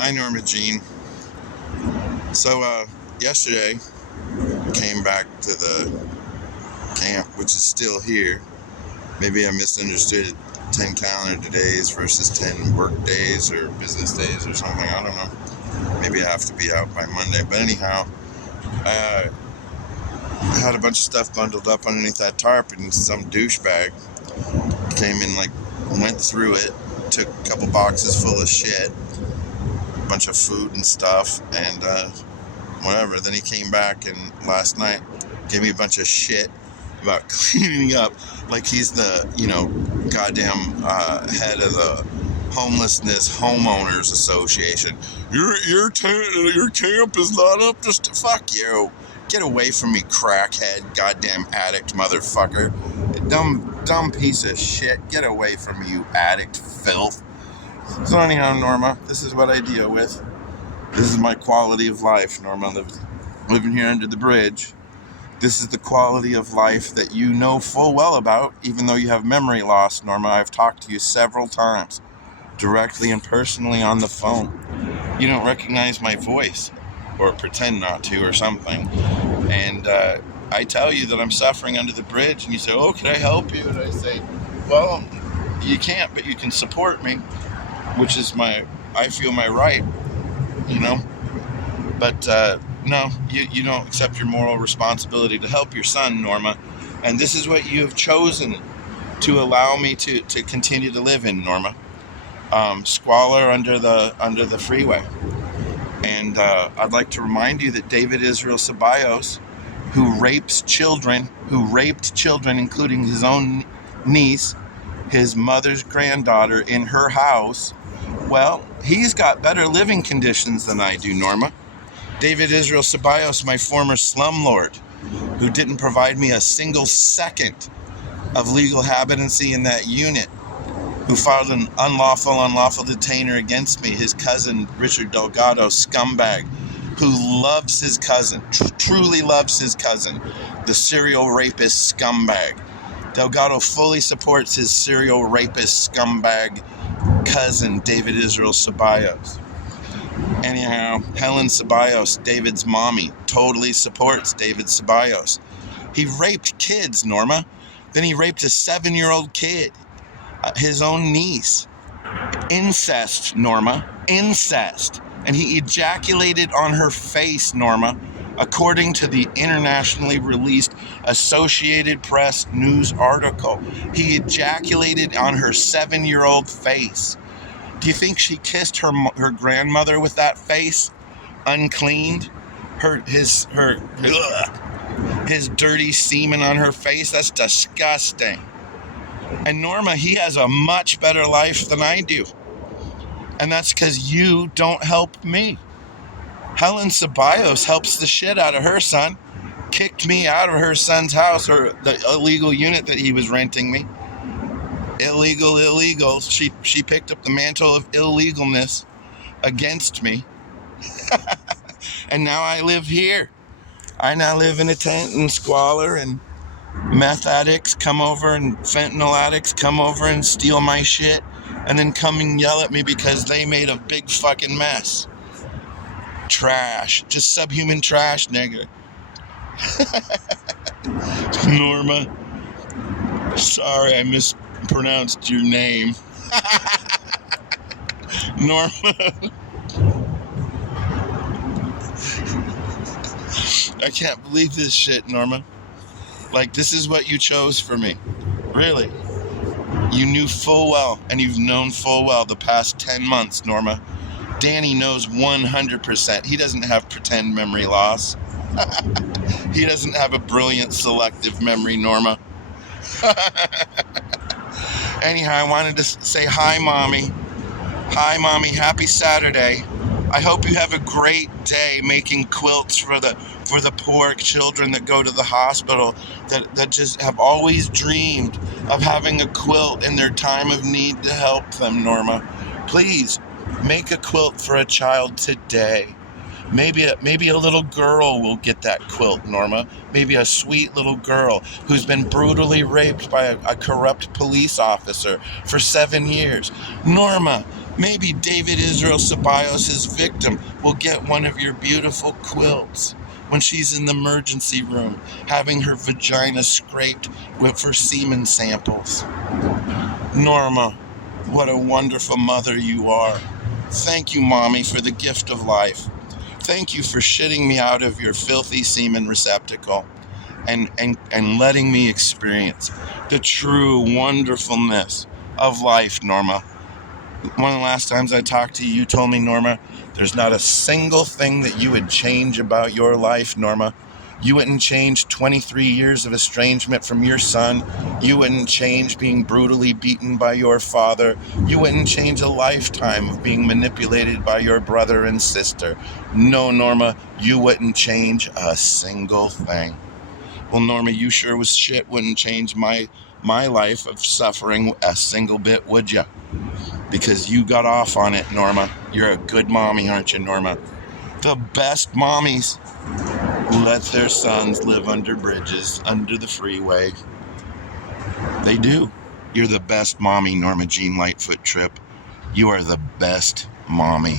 Hi, Norma Jean. So, yesterday, came back to the camp, which is still here. Maybe I misunderstood it. 10 calendar days versus 10 work days or business days or something. I don't know. Maybe I have to be out by Monday. But anyhow, I had a bunch of stuff bundled up underneath that tarp, and some douchebag came in, went through it, took a couple boxes full of shit, a bunch of food and stuff, and whatever. Then he came back and last night gave me a bunch of shit about cleaning up, like he's the, goddamn head of the Homelessness Homeowners Association. Your camp is not up to fuck you. Get away from me, crackhead, goddamn addict motherfucker. Dumb piece of shit. Get away from me, you addict filth. So anyhow, Norma, this is what I deal with. This is my quality of life, Norma, living here under the bridge. This is the quality of life that you know full well about, even though you have memory loss, Norma. I've talked to you several times, directly and personally on the phone. You don't recognize my voice, or pretend not to, or something. And I tell you that I'm suffering under the bridge, and you say, oh, can I help you? And I say, well, you can't, but you can support me, which is I feel my right. But no, you don't accept your moral responsibility to help your son, Norma. And this is what you have chosen to allow me to continue to live in, Norma. Squalor under the freeway. And I'd like to remind you that David Israel Ceballos, who raped children, including his own niece, his mother's granddaughter, in her house, well, he's got better living conditions than I do, Norma. David Israel Ceballos, my former slumlord, who didn't provide me a single second of legal habitancy in that unit, who filed an unlawful detainer against me, his cousin, Richard Delgado, scumbag, who loves his cousin, truly loves his cousin, the serial rapist scumbag. Delgado fully supports his serial rapist scumbag cousin, David Israel Ceballos. Anyhow, Helen Ceballos, David's mommy, totally supports David Ceballos. He raped kids, Norma. Then he raped a 7-year-old kid, his own niece. Incest, Norma. Incest. And he ejaculated on her face, Norma, according to the internationally released Associated Press news article. He ejaculated on her 7-year-old face. Do you think she kissed her grandmother with that face, uncleaned? His dirty semen on her face? That's disgusting. And Norma, he has a much better life than I do. And that's because you don't help me. Helen Ceballos helps the shit out of her son. Kicked me out of her son's house, or the illegal unit that he was renting me. Illegal. She picked up the mantle of illegalness against me. And now I live here. I now live in a tent in squalor, and meth addicts come over and fentanyl addicts come over and steal my shit and then come and yell at me because they made a big fucking mess. Trash. Just subhuman trash, nigga. Norma. Sorry, I mispronounced your name. Norma. I can't believe this shit, Norma. This is what you chose for me. Really. You knew full well, and you've known full well the past 10 months, Norma. Danny knows 100%. He doesn't have pretend memory loss. He doesn't have a brilliant selective memory, Norma. Anyhow, I wanted to say hi, Mommy. Hi, Mommy. Happy Saturday. I hope you have a great day making quilts for the poor children that go to the hospital that just have always dreamed of having a quilt in their time of need to help them, Norma. Please, make a quilt for a child today. Maybe a little girl will get that quilt, Norma. Maybe a sweet little girl who's been brutally raped by a corrupt police officer for 7 years. Norma, Maybe David Israel Ceballos' victim will get one of your beautiful quilts when she's in the emergency room having her vagina scraped for semen samples. Norma, what a wonderful mother you are. Thank you, Mommy, for the gift of life. Thank you for shitting me out of your filthy semen receptacle and letting me experience the true wonderfulness of life, Norma. One of the last times I talked to you, you told me, Norma, there's not a single thing that you would change about your life, Norma. You wouldn't change 23 years of estrangement from your son. You wouldn't change being brutally beaten by your father. You wouldn't change a lifetime of being manipulated by your brother and sister. No, Norma, you wouldn't change a single thing. Well, Norma, you sure was shit wouldn't change my life of suffering a single bit, would you? Because you got off on it, Norma. You're a good mommy, aren't you, Norma? The best mommies let their sons live under bridges, under the freeway. They do. You're the best mommy, Norma Jean Lightfoot Tripp. You are the best mommy.